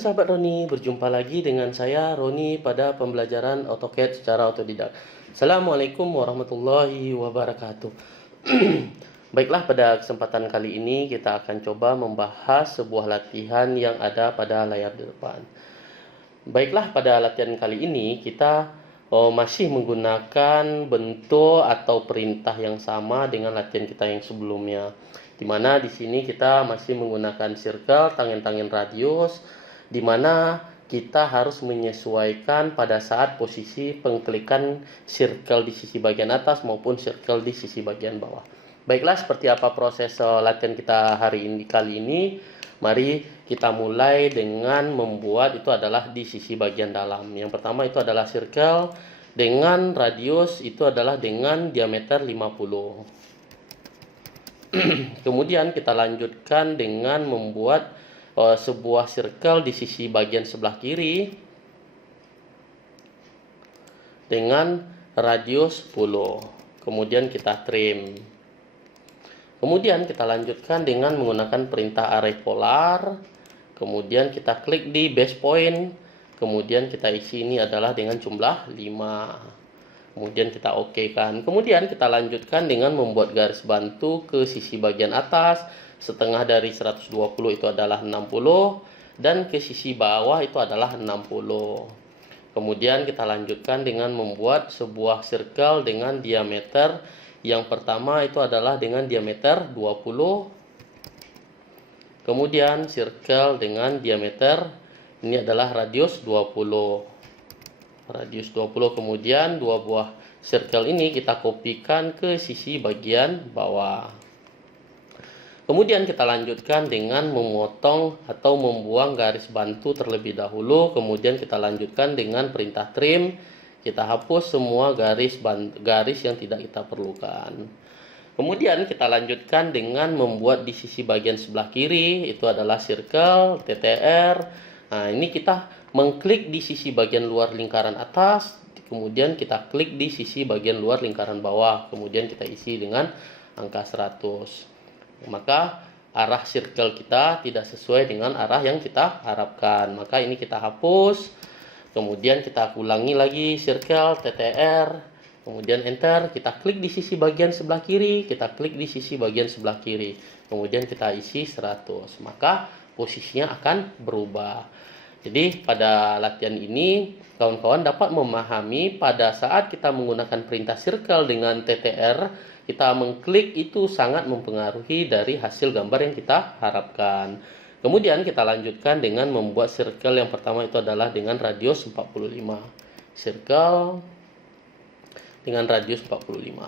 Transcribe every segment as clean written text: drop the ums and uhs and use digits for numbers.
sahabat Roni, berjumpa lagi dengan saya Roni pada pembelajaran AutoCAD secara otodidak. Assalamualaikum warahmatullahi wabarakatuh. Baiklah, pada kesempatan kali ini kita akan coba membahas sebuah latihan yang ada pada layar di depan. Baiklah, pada latihan kali ini kita masih menggunakan bentuk atau perintah yang sama dengan latihan kita yang sebelumnya. Di mana di sini kita masih menggunakan circle, tangen-tangen radius, di mana kita harus menyesuaikan pada saat posisi pengklikan circle di sisi bagian atas maupun circle di sisi bagian bawah. Baiklah, seperti apa proses latihan kita kali ini? Mari kita mulai dengan membuat itu adalah di sisi bagian dalam. Yang pertama itu adalah circle dengan radius itu adalah dengan diameter 50. Kemudian kita lanjutkan dengan membuat sebuah circle di sisi bagian sebelah kiri dengan radius 10. Kemudian kita trim. Kemudian kita lanjutkan dengan menggunakan perintah array polar. Kemudian kita klik di base point. Kemudian kita isi ini adalah dengan jumlah 5. Kemudian kita OK kan. Kemudian kita lanjutkan dengan membuat garis bantu ke sisi bagian atas. Setengah dari 120 itu adalah 60. Dan ke sisi bawah itu adalah 60. Kemudian kita lanjutkan dengan membuat sebuah circle dengan diameter. Yang pertama itu adalah dengan diameter 20. Kemudian circle dengan diameter ini adalah radius 20. Radius 20. Kemudian dua buah circle ini kita kopikan ke sisi bagian bawah. Kemudian kita lanjutkan dengan memotong atau membuang garis bantu terlebih dahulu. Kemudian kita lanjutkan dengan perintah trim. Kita hapus semua garis yang tidak kita perlukan. Kemudian kita lanjutkan dengan membuat di sisi bagian sebelah kiri itu adalah circle TTR. Nah, ini kita mengklik di sisi bagian luar lingkaran atas, kemudian kita klik di sisi bagian luar lingkaran bawah, kemudian kita isi dengan angka 100. Maka arah circle kita tidak sesuai dengan arah yang kita harapkan. Maka ini kita hapus. Kemudian kita ulangi lagi circle TTR, kemudian enter, kita klik di sisi bagian sebelah kiri, kita klik di sisi bagian sebelah kiri, kemudian kita isi 100, maka posisinya akan berubah. Jadi pada latihan ini kawan-kawan dapat memahami pada saat kita menggunakan perintah circle dengan TTR, kita mengklik itu sangat mempengaruhi dari hasil gambar yang kita harapkan. Kemudian kita lanjutkan dengan membuat circle yang pertama itu adalah dengan radius 45. Circle dengan radius 45.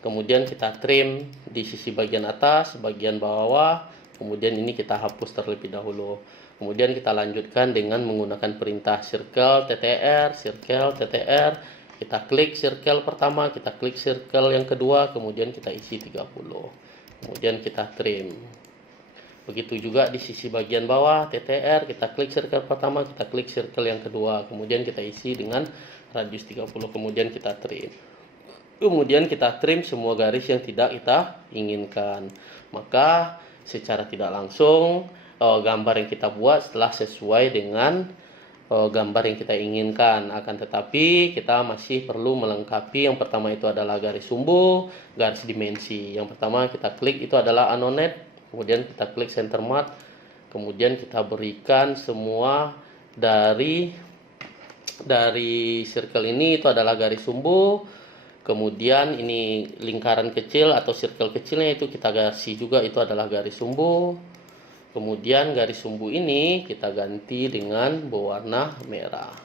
Kemudian kita trim di sisi bagian atas, bagian bawah. Kemudian ini kita hapus terlebih dahulu. Kemudian kita lanjutkan dengan menggunakan perintah circle TTR, kita klik circle pertama, kita klik circle yang kedua, kemudian kita isi 30. Kemudian kita trim. Begitu juga di sisi bagian bawah TTR, kita klik circle pertama, kita klik circle yang kedua, kemudian kita isi dengan radius 30, kemudian kita trim. Kemudian kita trim semua garis yang tidak kita inginkan. Maka secara tidak langsung gambar yang kita buat setelah sesuai dengan gambar yang kita inginkan. Akan tetapi kita masih perlu melengkapi. Yang pertama itu adalah garis sumbu, garis dimensi. Yang pertama kita klik itu adalah Annonate, kemudian kita klik center mat, kemudian kita berikan semua dari circle ini itu adalah garis sumbu. Kemudian ini lingkaran kecil atau circle kecilnya itu kita kasih juga itu adalah garis sumbu. Kemudian garis sumbu ini kita ganti dengan berwarna merah.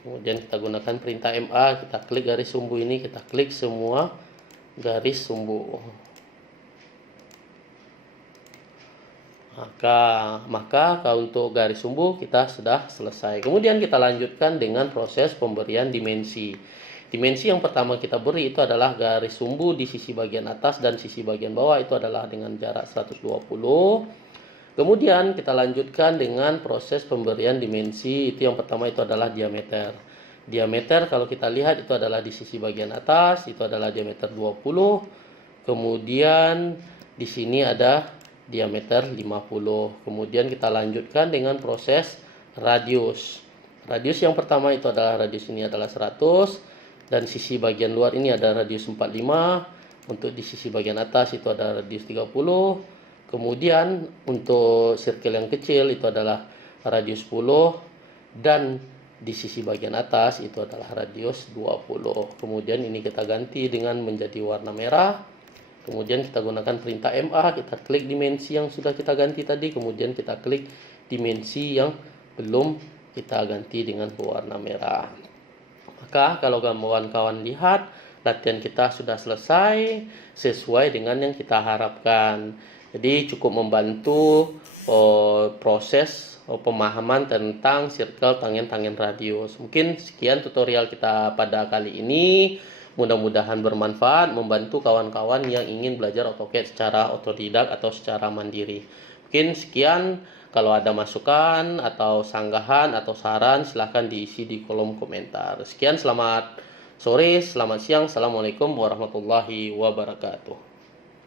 Kemudian kita gunakan perintah MA, kita klik garis sumbu ini, kita klik semua garis sumbu. Maka untuk garis sumbu kita sudah selesai. Kemudian kita lanjutkan dengan proses pemberian dimensi. Dimensi yang pertama kita beri itu adalah garis sumbu di sisi bagian atas dan sisi bagian bawah itu adalah dengan jarak 120. Kemudian kita lanjutkan dengan proses pemberian dimensi. Itu yang pertama itu adalah diameter. Diameter kalau kita lihat itu adalah di sisi bagian atas, itu adalah diameter 20. Kemudian di sini ada diameter 50. Kemudian kita lanjutkan dengan proses radius. Radius yang pertama itu adalah radius ini adalah 100 dan sisi bagian luar ini ada radius 45. Untuk di sisi bagian atas itu ada radius 30. Kemudian untuk circle yang kecil itu adalah radius 10 dan di sisi bagian atas itu adalah radius 20. Kemudian ini kita ganti dengan menjadi warna merah. Kemudian kita gunakan perintah MA, kita klik dimensi yang sudah kita ganti tadi, kemudian kita klik dimensi yang belum kita ganti dengan berwarna merah. Maka kalau kawan-kawan lihat, latihan kita sudah selesai sesuai dengan yang kita harapkan. Jadi cukup membantu proses pemahaman tentang circle, tangen radius. Mungkin sekian tutorial kita pada kali ini. Mudah-mudahan bermanfaat, membantu kawan-kawan yang ingin belajar AutoCAD secara otodidak atau secara mandiri. Mungkin sekian, kalau ada masukan atau sanggahan atau saran silahkan diisi di kolom komentar. Sekian, selamat sore, selamat siang. Assalamualaikum warahmatullahi wabarakatuh.